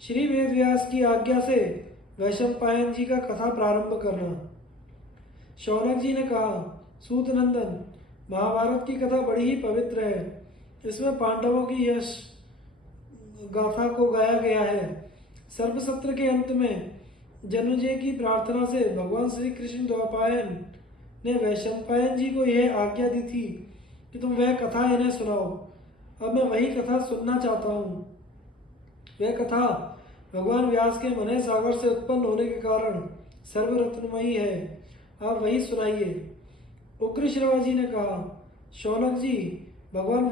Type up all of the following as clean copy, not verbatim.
श्री वेदव्यास की आज्ञा से वैशंपायन जी का कथा प्रारंभ करना। शौनक जी ने कहा, सूत नंदन, महाभारत की कथा बड़ी ही पवित्र है। इसमें पांडवों की यश गाथा को गाया गया है। सर्वसत्र के अंत में जन्मेजय की प्रार्थना से भगवान श्री कृष्ण द्वापायन ने वैशंपायन जी को यह आज्ञा दी थी कि तुम वह कथा इन्हें सुनाओ। अब मैं वही कथा सुनना चाहता हूँ। वह कथा भगवान व्यास के मने सागर से उत्पन्न होने के कारण सर्वरत्नमयी है। आप वही सुनाइए। उग्र श्रवा जी ने कहा, शौनक जी, भगवान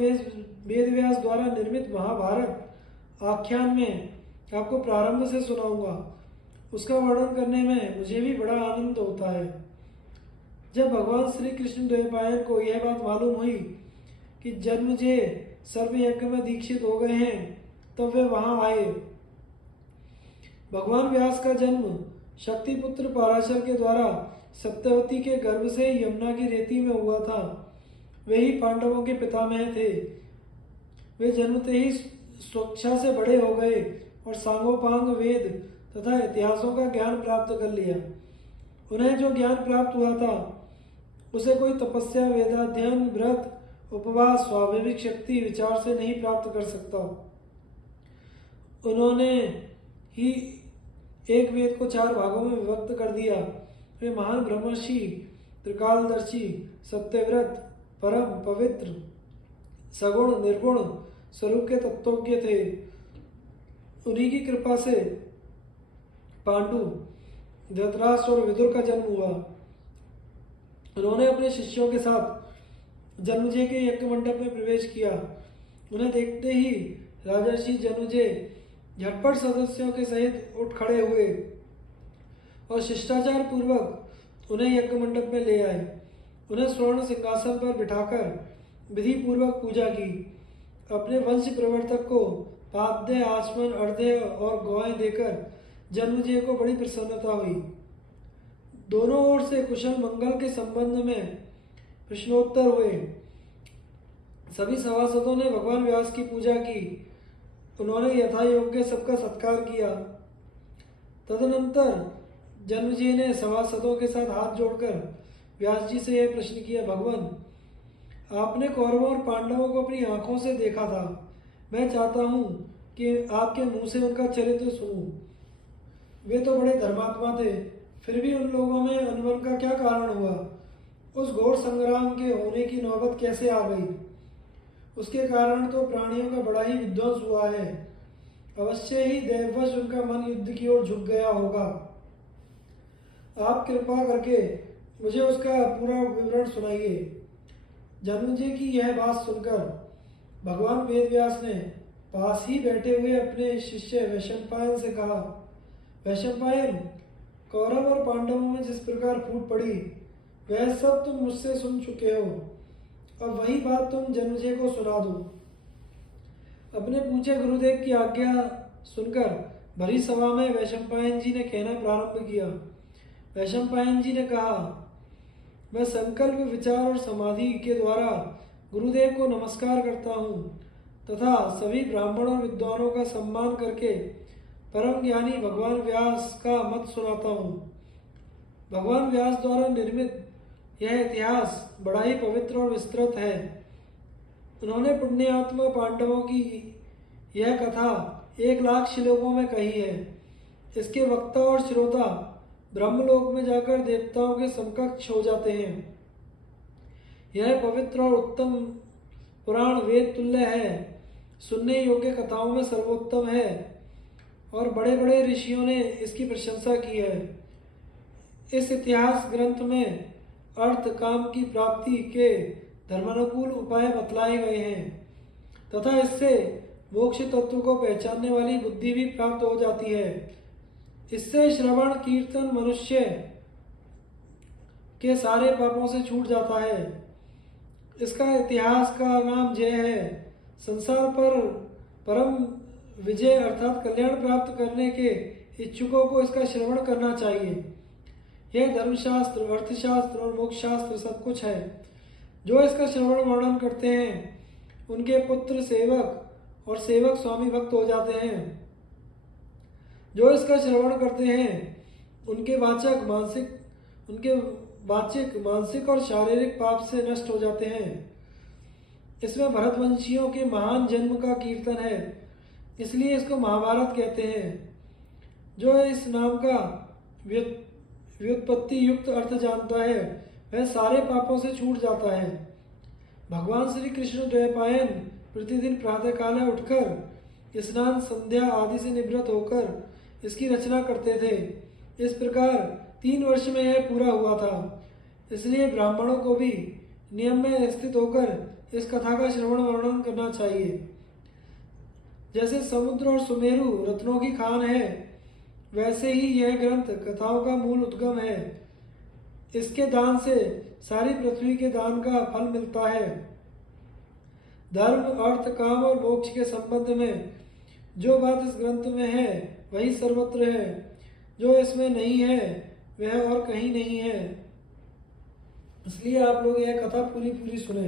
वेदव्यास द्वारा निर्मित महाभारत आख्यान में आपको प्रारंभ से सुनाऊंगा। उसका वर्णन करने में मुझे भी बड़ा आनंद होता है। जब भगवान श्री कृष्ण द्वैपायन को यह बात मालूम हुई कि जन्मेजय सर्वयज्ञ में दीक्षित हो गए हैं, तब वे वहां आए। भगवान व्यास का जन्म शक्तिपुत्र पराशर के द्वारा सत्यवती के गर्भ से यमुना की रेती में हुआ था। वे ही पांडवों के पितामह थे। वे जन्मते ही स्वेच्छा से बड़े हो गए और सांगोपांग वेद तथा इतिहासों का ज्ञान प्राप्त कर लिया। उन्हें जो ज्ञान प्राप्त हुआ था उसे कोई तपस्या, वेदाध्ययन, व्रत, उपवास, स्वाभाविक शक्ति, विचार से नहीं प्राप्त कर सकता। उन्होंने ही एक वेद को 4 भागों में विभक्त कर दिया। वे महान ब्रह्मर्षि, त्रिकालदर्शी, सत्यव्रत, परम पवित्र, सगुण निर्गुण स्वरूप के तत्वज्ञ थे। उन्हीं की कृपा से पांडु, धृतराष्ट्र और विदुर का जन्म हुआ। उन्होंने अपने शिष्यों के साथ जन्मेजय के यज्ञ मंडप में प्रवेश किया। उन्हें देखते ही राजर्षि जन्मेजय झटपट सदस्यों के सहित उठ खड़े हुए और शिष्टाचार पूर्वक उन्हें यज्ञ मंडप में ले आए। उन्हें स्वर्ण सिंहासन पर बिठाकर विधि पूर्वक पूजा की। अपने वंश प्रवर्तक को पाद्य, आचमन, अर्घ्य और गौएं देकर जन्मेजय को बड़ी प्रसन्नता हुई। दोनों ओर से कुशल मंगल के संबंध में प्रश्नोत्तर हुए। सभी सभासदों ने भगवान व्यास की पूजा की। उन्होंने यथा योग्य सबका सत्कार किया। तदनंतर जन्मेजय ने सभासदों के साथ हाथ जोड़कर व्यास जी से यह प्रश्न किया, भगवान, आपने कौरवों और पांडवों को अपनी आंखों से देखा था। मैं चाहता हूँ कि आपके मुंह से उनका चरित्र सुनूं। वे तो बड़े धर्मात्मा थे, फिर भी उन लोगों में अनबन का क्या कारण हुआ? उस घोर संग्राम के होने की नौबत कैसे आ गई? उसके कारण तो प्राणियों का बड़ा ही विध्वंस हुआ है। अवश्य ही दैववश उनका मन युद्ध की ओर झुक गया होगा। आप कृपा करके मुझे उसका पूरा विवरण सुनाइए। जन्मेजय की यह बात सुनकर भगवान वेदव्यास ने पास ही बैठे हुए अपने शिष्य वैशंपायन से कहा, वैशंपायन, कौरव और पांडवों में जिस प्रकार फूट पड़ी वह सब तुम मुझसे सुन चुके हो। अब वही बात तुम जन्मेजय को सुना दो। अपने पूछे गुरुदेव की आज्ञा सुनकर भरी सभा में वैशंपायन जी ने कहना प्रारंभ किया। वैशंपायन जी ने कहा, मैं संकल्प, विचार और समाधि के द्वारा गुरुदेव को नमस्कार करता हूँ तथा सभी ब्राह्मण और विद्वानों का सम्मान करके परम ज्ञानी भगवान व्यास का मत सुनाता हूँ। भगवान व्यास द्वारा निर्मित यह इतिहास बड़ा ही पवित्र और विस्तृत है। उन्होंने पुण्यात्मा पांडवों की यह कथा 1,00,000 श्लोकों में कही है। इसके वक्ता और श्रोता ब्रह्मलोक में जाकर देवताओं के समकक्ष हो जाते हैं। यह पवित्र और उत्तम पुराण वेद तुल्य है, सुनने योग्य कथाओं में सर्वोत्तम है और बड़े बड़े ऋषियों ने इसकी प्रशंसा की है। इस इतिहास ग्रंथ में अर्थ, काम की प्राप्ति के धर्मानुकूल उपाय बतलाए गए हैं तथा इससे मोक्ष तत्व को पहचानने वाली बुद्धि भी प्राप्त हो जाती है। इससे श्रवण कीर्तन मनुष्य के सारे पापों से छूट जाता है। इसका इतिहास का नाम जय है। संसार पर परम विजय अर्थात कल्याण प्राप्त करने के इच्छुकों को इसका श्रवण करना चाहिए। यह धर्मशास्त्र, अर्थशास्त्र और मोक्ष शास्त्र सब कुछ है। जो इसका श्रवण वर्णन करते हैं उनके पुत्र सेवक और सेवक स्वामी भक्त हो जाते हैं। जो इसका श्रवण करते हैं उनके वाचिक मानसिक और शारीरिक पाप से नष्ट हो जाते हैं। इसमें भरतवंशियों के महान जन्म का कीर्तन है, इसलिए इसको महाभारत कहते हैं। जो इस नाम का व्युत्पत्ति युक्त अर्थ जानता है वह सारे पापों से छूट जाता है। भगवान श्री कृष्ण द्वैपायन प्रतिदिन प्रातःकाल उठकर स्नान संध्या आदि से निवृत्त होकर इसकी रचना करते थे। इस प्रकार 3 वर्ष में यह पूरा हुआ था। इसलिए ब्राह्मणों को भी नियम में स्थित होकर इस कथा का श्रवण वर्णन करना चाहिए। जैसे समुद्र और सुमेरु रत्नों की खान है, वैसे ही यह ग्रंथ कथाओं का मूल उद्गम है। इसके दान से सारी पृथ्वी के दान का फल मिलता है। धर्म अर्थ काम और मोक्ष के संबंध में जो बात इस ग्रंथ में है वही सर्वत्र है। जो इसमें नहीं है वह और कहीं नहीं है। इसलिए आप लोग यह कथा पूरी पूरी सुने।